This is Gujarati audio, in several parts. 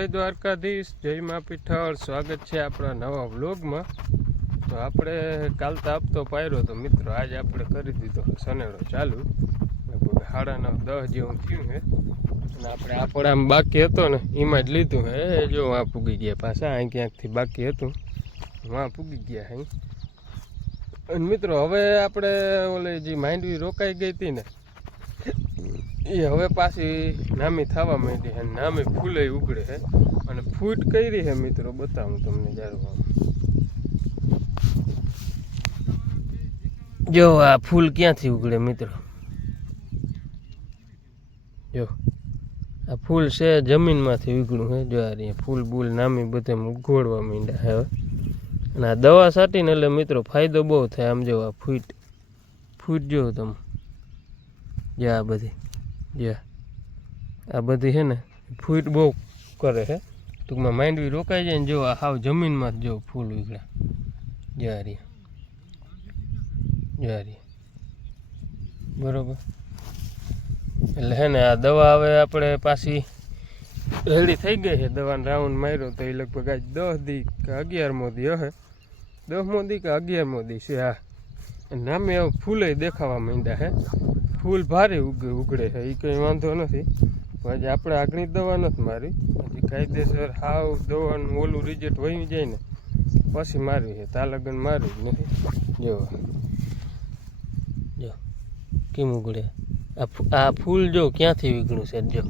જય દ્વારકાધીશ, જય મા પીઠળ। સ્વાગત છે આપણા નવા વ્લોગમાં। તો આપણે કાલ તો આપતો પાયરો તો મિત્રો, આજે આપણે કરી દીધો સનેડો ચાલુ। લગભગ 9:30 જેવું થયું છે અને આપણે આપણામાં બાકી હતો ને એમાં જ લીધું હે। જો આ પૂગી ગયા પાછા, અહીં ક્યાંકથી બાકી હતું વાં પૂગી ગયા અહીં। અને મિત્રો હવે આપણે ઓલે જે માંડવી રોકાઈ ગઈ હતી ને એ હવે પાછી નામી થવા માંડી છે, નામી ફૂલે ઉગડે છે અને ફૂટ કરી છે મિત્રો, બતાવું તમને જાણવા। જો આ ફૂલ ક્યાંથી ઉગડે મિત્રો, જો આ ફૂલ છે જમીનમાંથી ઉગડ્યું છે। જો આ રહ્યા ફૂલ બૂલ નામી બધે ઉગોડવા માંડ્યા છે હવે। અને આ દવા છાંટીને એટલે મિત્રો ફાયદો બહુ થાય। આમ જો આ ફૂટ જો તમે, જો આ બધી, જો આ બધી છે ને ફૂટ બહુ કરે છે। ટૂંકમાં માંડવી રોકાઈ જાય ને જો આ હાવ જમીનમાં જ જો ફૂલ ઉગડ્યા, જારી જારી બરોબર। એટલે હે ને આ દવા હવે આપણે પાછી રેડી થઈ ગઈ છે, દવાનો રાઉન્ડ માર્યો તો એ લગભગ આજ 10 દી કે 11મો દી હશે, 10મો દી કે 11મો દી છે। હા નામે હવે ફૂલે દેખાવા માંડ્યા છે, ફૂલ ભારે ઉગડે છે, એ કંઈ વાંધો નથી। હજી આપણે આગળની દવા નથી મારી, હજી કાયદેસર હાવ દવાનું ઓલું રિઝલ્ટ વહી જાય ને પછી મારવી છે, તાલગન મારવી જ નથી। જો જો કેમ ઉગડે આ ફૂલ, જો ક્યાંથી વીગણું છે, જો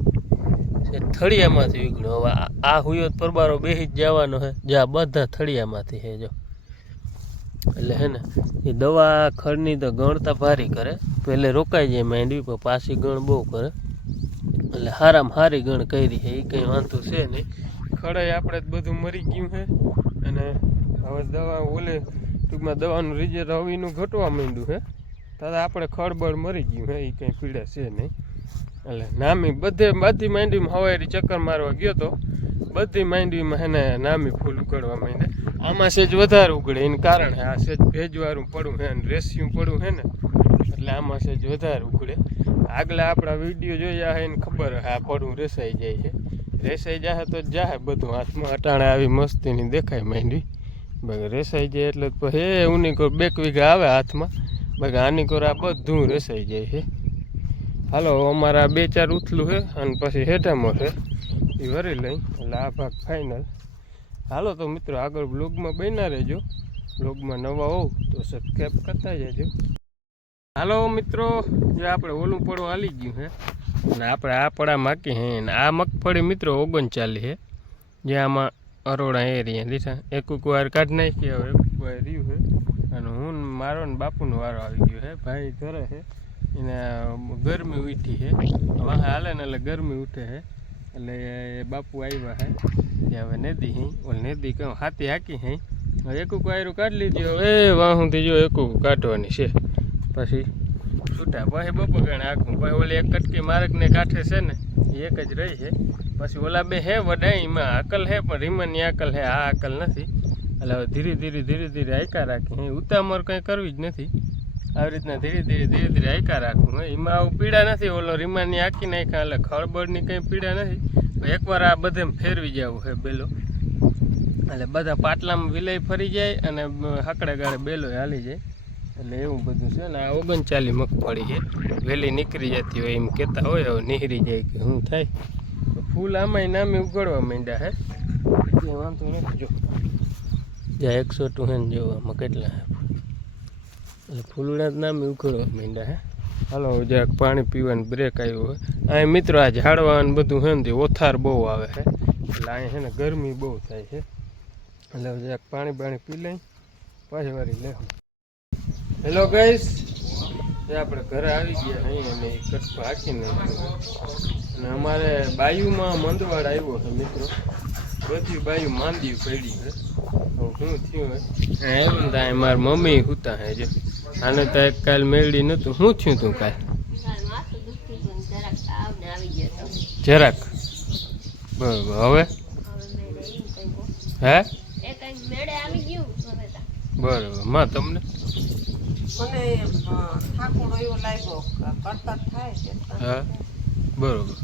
છે થળિયામાંથી વીગણું। હવે આ હુયો પરબારો બેસી જ જવાનો છે, જ્યાં બધા થળિયામાંથી છે જો। એટલે હે ને એ દવા ખડની તો ગણતા ભારી કરે, પહેલે રોકાઈ જાય માંડવી પણ પાછી ગણ બહુ કરે, એટલે હારામાં હારી ગણ કરી છે, એ કંઈ વાંધો છે નહીં। ખડાઈ આપણે જ બધું મરી ગયું છે અને હવે દવા ઓલે ટૂંકમાં દવાનું રિઝલ્ટ હવીનું ઘટવા માંડ્યું છે, તારા આપણે ખડબડ મરી ગયું છે, એ કંઈ પીડા છે નહીં। એટલે નામી બધી માંડવીમાં હવારી ચક્કર મારવા ગયો તો બધી માંડવીમાં હે ને નામી ફૂલ ઉગડવા માંડે। આમાં સેજ વધારે ઉગડે એનું કારણ છે આ સેજ ભેજવાળું પડું છે અને રેસિયું પડું છે ને, એટલે આમાં સેજ વધારે ઉગડે। આગલા આપણા વિડીયો જોયા છે એને ખબર છે આ પડું રેસાઈ જાય છે, રેસાઈ જાય તો જ જાય બધું હાથમાં। અટાણે આવી મસ્તીની દેખાય માંડવી, બાકી રેસાઈ જાય એટલે હે ઉની કોર 2 વીઘા આવે હાથમાં, બાકી આની કોર આ બધું રેસાઈ જાય છે। હાલો અમારા 2-4 ઉથલું છે અને પછી હેઠામાં છે એ વરી લઈ, એટલે આ ભાગ ફાઇનલ। હાલો તો મિત્રો આગળ બ્લોગમાં બન્યા રહેજો, બ્લોગમાં નવા હોવ તો સબસ્ક્રાઈબ કરતા જજો। હાલો મિત્રો, જે આપણે ઓલું પડો હાલી ગયું છે અને આપણે આ પડા માકી છે ને આ મગફળી મિત્રો 39 છે, જે આમાં અરોડા એરિયા લીધા, એક વાર કાઢી નાખી, હવે એક વાર રહ્યું છે અને હું મારો ને બાપુનો વારો આવી ગયો છે। ભાઈ ઘરે છે એને ગરમી ઉઠી છે, વાહ હાલે ને એટલે ગરમી ઉઠે છે, એટલે બાપુ આવ્યા છે ત્યાં હવે નદી હી ઓલી નદી કહું હાથી હાકી હે, એકું વાયરું કાઢી લીધું, હવે વાહુંથી જો એકું કાઢવાની છે, પછી છૂટા પછી બપોર આખું, પછી ઓલી એક કટકી માર્ગને કાંઠે છે ને એ એક જ રહી છે, પછી ઓલા બે હે વડા એમાં અકલ છે પણ રીમનની અકલ છે, આ અકલ નથી। એટલે હવે ધીરે ધીરે આયકા રાખી, ઉતામર કંઈ કરવી જ નથી, આવી રીતના ધીરે ધીરે આયકા રાખવું। એમાં આવું પીડા નથી, ઓલો રીમાની આખી નાખ્યા એટલે ખળબળની કંઈ પીડા નથી। એકવાર આ બધે ફેરવી જવું છે બેલો, એટલે બધા પાટલામાં વિલાઈ ફરી જાય અને હાકડે ગાળે બેલો હાલી જાય, એટલે એવું બધું છે ને। આ 39 મગફળી છે, વહેલી નીકળી જતી હોય એમ કહેતા હોય, હવે નીકળી જાય કે શું થાય। ફૂલ આમાંય નામે ઉગડવા માંડ્યા છે, એ વાંધો નથી। જો જ્યાં 102 છે ને જો આમાં કેટલા છે એટલે ફૂલડા જ નામે ઉગડવા માંડ્યા છે। હાલો જરાક પાણી પીવાનું બ્રેક આવ્યો હોય, અહીં મિત્રો આ ઝાડવાનું બધું છે ને ઓથાર બહુ આવે છે, એટલે અહીં છે ને ગરમી બહુ થાય છે, એટલે જરાક પાણી પી લઈ પાછી વારી લે। હેલો ગાઈસ, આપણે ઘરે આવી ગયા અહીં અને કટકો હાંકીને અને અમારે બાયુમાં મંદવાડ આવ્યો છે મિત્રો, બધી બાયું માંદી પડી છે। શું થયું હે આવ્યું ને ત્યાં મારા મમ્મી સૂતા હે, જો આને તો એક કાલ મેળડી નહોતું, શું થયું તું કાલ જરાક બરોબર, હવે હે બરોબર માં તમને હા બરોબર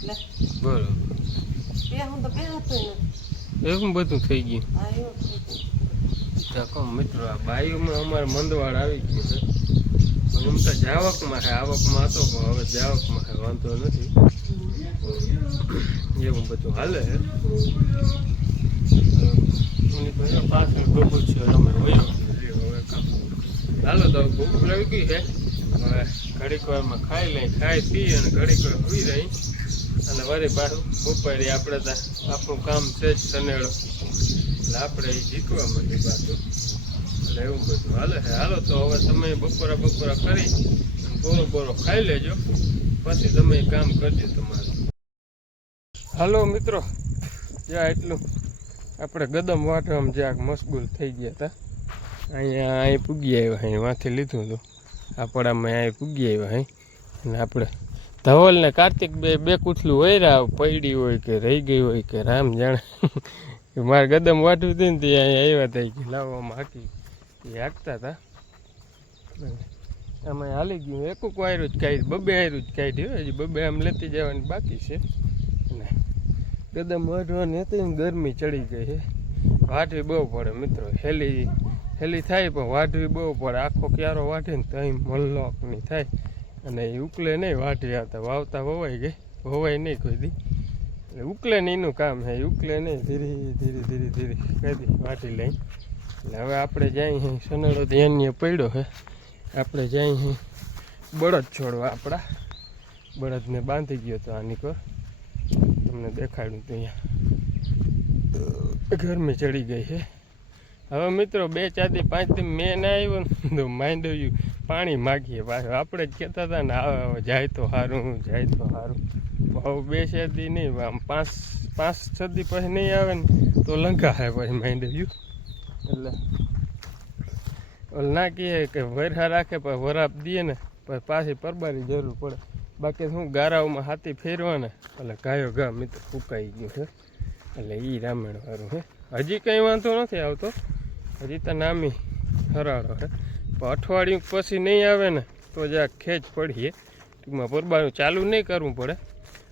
લે બરોબર બે હું તો બે હતો એવું બધું થઈ ગયું આ એવું થઈ ગયું. ચાકો મિત્રો આ બાયુમાં અમારે મંદવાડ આવી ગયું છે પણ આમ તો જાવકમાં છે આવકમાં હતો પણ હવે જાવકમાં છે વાંધો નથી એવું બધું હાલે છે પાછળ ગોબું છે અમે વયો હવે કામ હાલો તો ભૂખ લાગી ગઈ છે હવે ઘડીક વારમાં ખાઈ લઈ ખાઈ પી અને ઘડીક વાર સુઈ રહી અને વળી પાછું બપોરે આપણે તો આપણું કામ છે જ સનેડો એટલે આપણે એ જીતવા માંડી પાછું એટલે એવું બધું હાલે છે હાલો તો હવે તમે બપોરા કરી અને બોરો ખાઈ લેજો પછી તમે કામ કરજો તમારું હાલો મિત્રો જ્યાં એટલું આપણે ગદમ વાટવામાં જ્યાં મશગુલ થઈ ગયા હતા અહીંયા અહીં પૂગી આવ્યા અહીં વાંથી લીધું હતું આપણામાં અહીં પૂગી આવ્યા અહીં અને આપણે ધવલ ને કાર્તિક બે કૂથલું વૈરા પડી હોય કે રહી ગઈ હોય કે રામ જાણે મારે ગદમ વાટવું હતું ને તે અહીંયા આવ્યા હતા કે લાવવામાં હાકી એ હાંકતા હતા આમાં હાલી ગયું એકુક વાયરું જ કાઢી બબે આયરું જ કાઢ્યું હજી બબે આમ લેતી જવાની બાકી છે અને ગદમ વાટવાની હતી ને ગરમી ચડી ગઈ છે વાટવી બહુ પડે મિત્રો હેલી થાય પણ વાટવી બહુ પડે આખો ક્યારો વાટે ને તો અહીં મલ્લોકની થાય અને એ ઉકલે નહીં વાટવી આવતા વાવતા વવાઈ ગઈ વવાય નહીં કોઈ દી એટલે ઉકલે ને એનું કામ છે ઉકલે નહીં ધીરે કદી વાટી લઈ એટલે હવે આપણે જાય સનેડો ધ્યાન પડ્યો છે આપણે જાય બળદ છોડવા આપણા બળદને બાંધી ગયો તો આની પર તમને દેખાડ્યું તો અહીંયા ગરમી ચડી ગઈ છે હવે મિત્રો 2-4 દી 5 દી મેં ના આવ્યો ને તો માંડવ્યું પાણી માગીએ પાછું આપણે જ કહેતા હતા ને આવે જાય તો સારું હવે 2-4 દી નહીં આમ 5-6 દી પછી નહીં આવે ને તો લંઘાય પછી માંડવ્યું એટલે ઓલ ના કહે કે વરખા રાખે પણ વરાપ દઈએ ને પછી પાછી પરબારી જરૂર પડે બાકી શું ગારાઓમાં હાથી ફેરવાને એટલે ગાયો ઘા મિત્રો ફૂંકાઈ ગયો છે એટલે એ રામાયણ વાળું છે હજી કંઈ વાંધો નથી આવતો હજી તો નામી હરાળો છે પણ અઠવાડિયું પછી નહીં આવે ને તો જરાક ખેંચ પડીએ ટૂંકમાં પરબારું ચાલુ નહીં કરવું પડે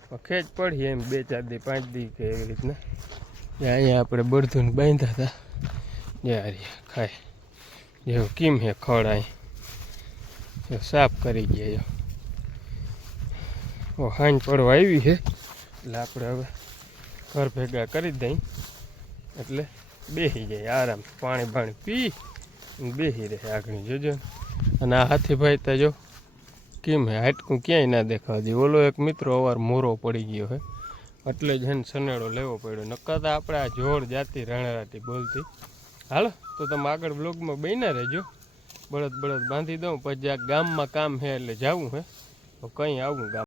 પણ ખેંચ પડીએ એમ 2-4 દી 5 દી કે એવી રીતના અહીંયા આપણે બળધુને બાંધ્યા હતા યાર ખાય જેવું કેમ હે ખડ અહીં સાફ કરી ગયા હાંજ પડવા આવી છે એટલે આપણે હવે ઘર ભેગા કરી દઈ એટલે બેસી જાય આરામ પાણી પી બેસી રહે આગળ જોજો અને આ હાથીભાઈ તો જો કેમ હે હાટકું ક્યાંય ના દેખાવા દે ઓલો એક મિત્રો અવાર મોરો પડી ગયો છે એટલે જ એને સનેડો લેવો પડ્યો નકર તો આપણે આ જોર જાતી રાણારાટી બોલતી હાલો તો તમે આગળ બ્લોગમાં બન્યા રહેજો બળદ બાંધી દઉં પછી આ ગામમાં કામ છે એટલે જવું હે તો કંઈ આવું ગામ